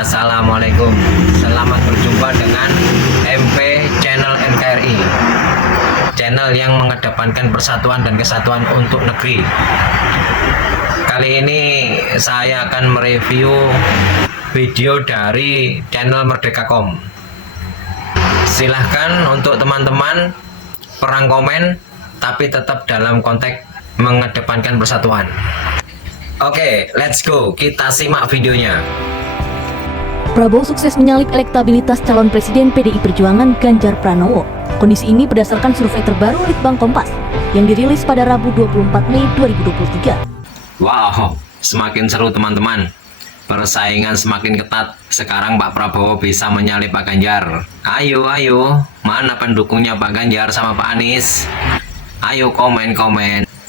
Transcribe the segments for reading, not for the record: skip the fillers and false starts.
Assalamualaikum. Selamat berjumpa dengan MP Channel NKRI, channel yang mengedepankan persatuan dan kesatuan untuk negeri. Kali ini saya akan mereview video dari channel Merdeka.com. Silahkan untuk teman-teman perang komen, tapi tetap dalam konteks mengedepankan persatuan. Oke, let's go. Kita simak videonya. Prabowo sukses menyalip elektabilitas calon presiden PDI Perjuangan Ganjar Pranowo. Kondisi ini berdasarkan survei terbaru Litbang Kompas yang dirilis pada Rabu 24 Mei 2023. Wow, semakin seru teman-teman. Persaingan semakin ketat. Sekarang Pak Prabowo bisa menyalip Pak Ganjar. Ayo, mana pendukungnya Pak Ganjar sama Pak Anies? Ayo komen.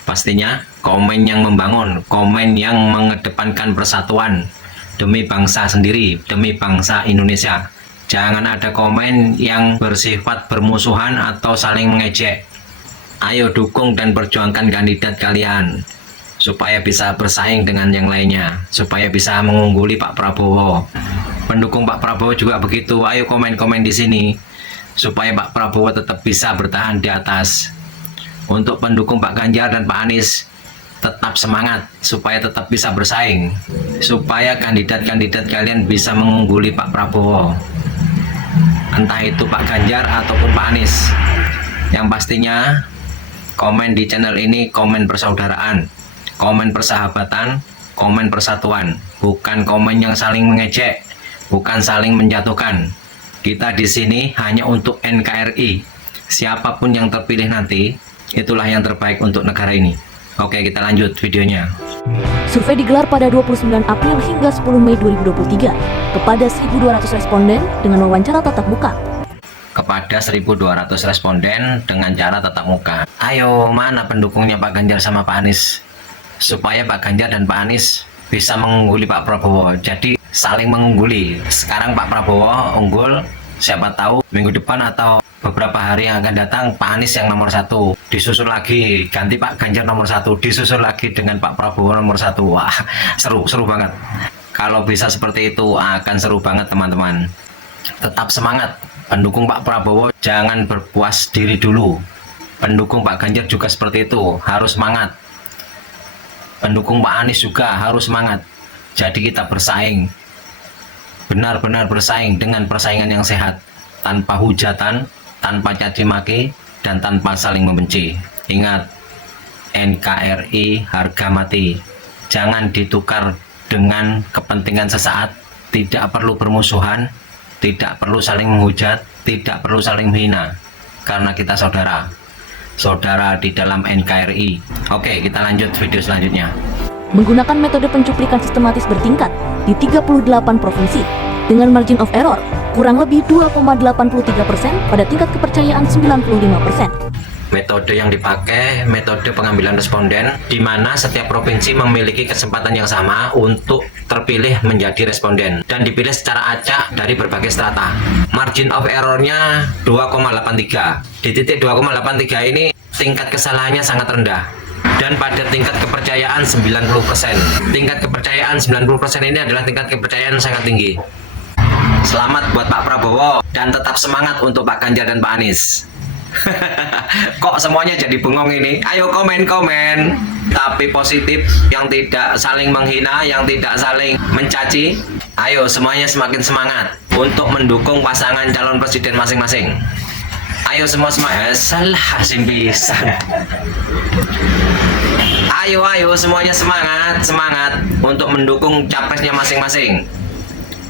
Pastinya komen yang membangun, komen yang mengedepankan persatuan demi bangsa sendiri, demi bangsa Indonesia. Jangan ada komen yang bersifat bermusuhan atau saling mengejek. Ayo dukung dan perjuangkan kandidat kalian supaya bisa bersaing dengan yang lainnya, supaya bisa mengungguli Pak Prabowo. Pendukung Pak Prabowo juga begitu. Ayo komen-komen di sini supaya Pak Prabowo tetap bisa bertahan di atas. Untuk pendukung Pak Ganjar dan Pak Anies, tetap semangat supaya tetap bisa bersaing, supaya kandidat-kandidat kalian bisa mengungguli Pak Prabowo, entah itu Pak Ganjar ataupun Pak Anies. Yang pastinya komen di channel ini komen persaudaraan, komen persahabatan, komen persatuan, bukan komen yang saling mengejek, bukan saling menjatuhkan. Kita di sini hanya untuk NKRI. Siapapun yang terpilih nanti, itulah yang terbaik untuk negara ini. Oke, kita lanjut videonya. Survei digelar pada 29 April hingga 10 Mei 2023 kepada 1.200 responden dengan wawancara tatap muka. Kepada 1.200 responden dengan cara tatap muka. Ayo, mana pendukungnya Pak Ganjar sama Pak Anies? Supaya Pak Ganjar dan Pak Anies bisa mengungguli Pak Prabowo. Jadi saling mengungguli. Sekarang Pak Prabowo unggul, siapa tahu minggu depan atau beberapa hari yang akan datang Pak Anies yang nomor 1, disusul lagi ganti Pak Ganjar nomor 1, disusul lagi dengan Pak Prabowo nomor 1. Wah, seru banget. Kalau bisa seperti itu akan seru banget teman-teman. Tetap semangat. Pendukung Pak Prabowo jangan berpuas diri dulu. Pendukung Pak Ganjar juga seperti itu, harus semangat. Pendukung Pak Anies juga harus semangat. Jadi kita bersaing, benar-benar bersaing dengan persaingan yang sehat, tanpa hujatan, tanpa caci maki, dan tanpa saling membenci. Ingat, NKRI harga mati. Jangan ditukar dengan kepentingan sesaat. Tidak perlu bermusuhan, tidak perlu saling menghujat, tidak perlu saling menghina. Karena kita saudara di dalam NKRI. Oke, kita lanjut video selanjutnya. Menggunakan metode pencuplikan sistematis bertingkat di 38 provinsi dengan margin of error kurang lebih 2,83% pada tingkat kepercayaan 95%. Metode yang dipakai metode pengambilan responden, di mana setiap provinsi memiliki kesempatan yang sama untuk terpilih menjadi responden dan dipilih secara acak dari berbagai strata. Margin of errornya 2,83. Di titik 2,83 ini tingkat kesalahannya sangat rendah. Dan pada tingkat kepercayaan 90%. Tingkat kepercayaan 90% ini adalah tingkat kepercayaan sangat tinggi. Selamat buat Pak Prabowo dan tetap semangat untuk Pak Ganjar dan Pak Anies. Kok semuanya jadi bengong ini? Ayo komen, tapi positif, yang tidak saling menghina, yang tidak saling mencaci. Ayo semuanya semakin semangat untuk mendukung pasangan calon presiden masing-masing. Ayo semua salah simpisan. Ayo semuanya semangat untuk mendukung capresnya masing-masing.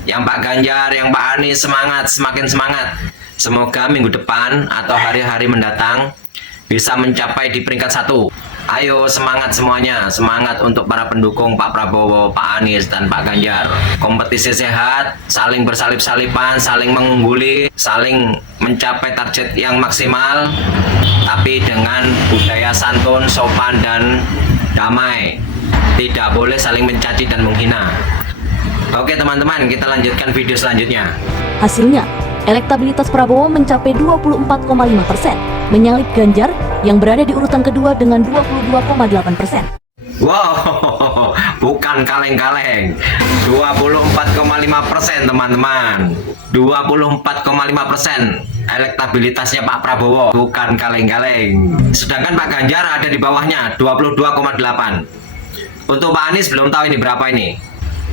Yang Pak Ganjar, yang Pak Anies semangat, semakin semangat. Semoga minggu depan atau hari-hari mendatang bisa mencapai di peringkat 1. Ayo semangat semuanya, semangat untuk para pendukung Pak Prabowo, Pak Anies, dan Pak Ganjar. Kompetisi sehat, saling bersalip-salipan, saling mengungguli, saling mencapai target yang maksimal, tapi dengan budaya santun, sopan, dan damai. Tidak boleh saling mencaci dan menghina. Oke teman-teman, kita lanjutkan video selanjutnya. Hasilnya, elektabilitas Prabowo mencapai 24,5%, menyalip Ganjar yang berada di urutan kedua dengan 22,8%. Wow, bukan kaleng-kaleng. 24,5% teman-teman. 24,5% elektabilitasnya Pak Prabowo, bukan kaleng-kaleng. Sedangkan Pak Ganjar ada di bawahnya, 22,8. Untuk Pak Anies belum tahu ini berapa ini.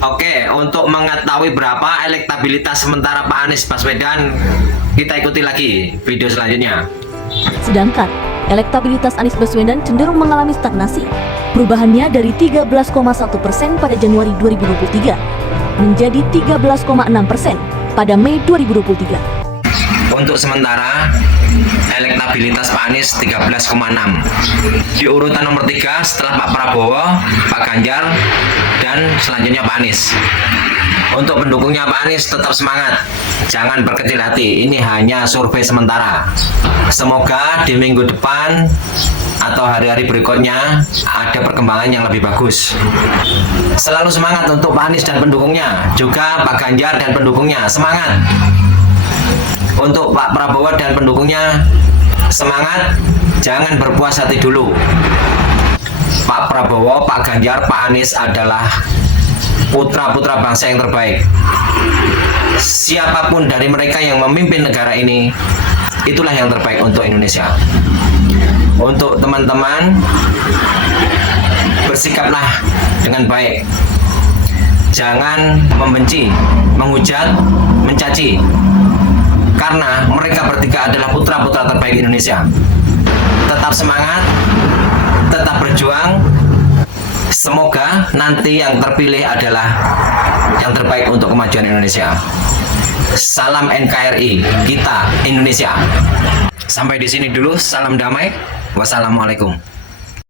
Oke, untuk mengetahui berapa elektabilitas sementara Pak Anies Baswedan, kita ikuti lagi video selanjutnya. Sedangkan elektabilitas Anies Baswedan cenderung mengalami stagnasi. Perubahannya dari 13,1% pada Januari 2023 menjadi 13,6% pada Mei 2023. Untuk sementara, elektabilitas Pak Anies 13,6. Di urutan nomor 3 setelah Pak Prabowo, Pak Ganjar, dan selanjutnya Pak Anies. Untuk pendukungnya Pak Anies tetap semangat, jangan berkecil hati, ini hanya survei sementara. Semoga di minggu depan atau hari-hari berikutnya ada perkembangan yang lebih bagus. Selalu semangat untuk Pak Anies dan pendukungnya, juga Pak Ganjar dan pendukungnya, semangat. Untuk Pak Prabowo dan pendukungnya, semangat, jangan berpuas hati dulu. Pak Prabowo, Pak Ganjar, Pak Anies adalah putra-putra bangsa yang terbaik. Siapapun dari mereka yang memimpin negara ini, itulah yang terbaik untuk Indonesia. Untuk teman-teman, bersikaplah dengan baik. Jangan membenci, menghujat, mencaci. Karena mereka bertiga adalah putra-putra terbaik Indonesia. Tetap semangat, tetap berjuang. Semoga nanti yang terpilih adalah yang terbaik untuk kemajuan Indonesia. Salam NKRI, kita Indonesia. Sampai di sini dulu, salam damai. Wassalamualaikum.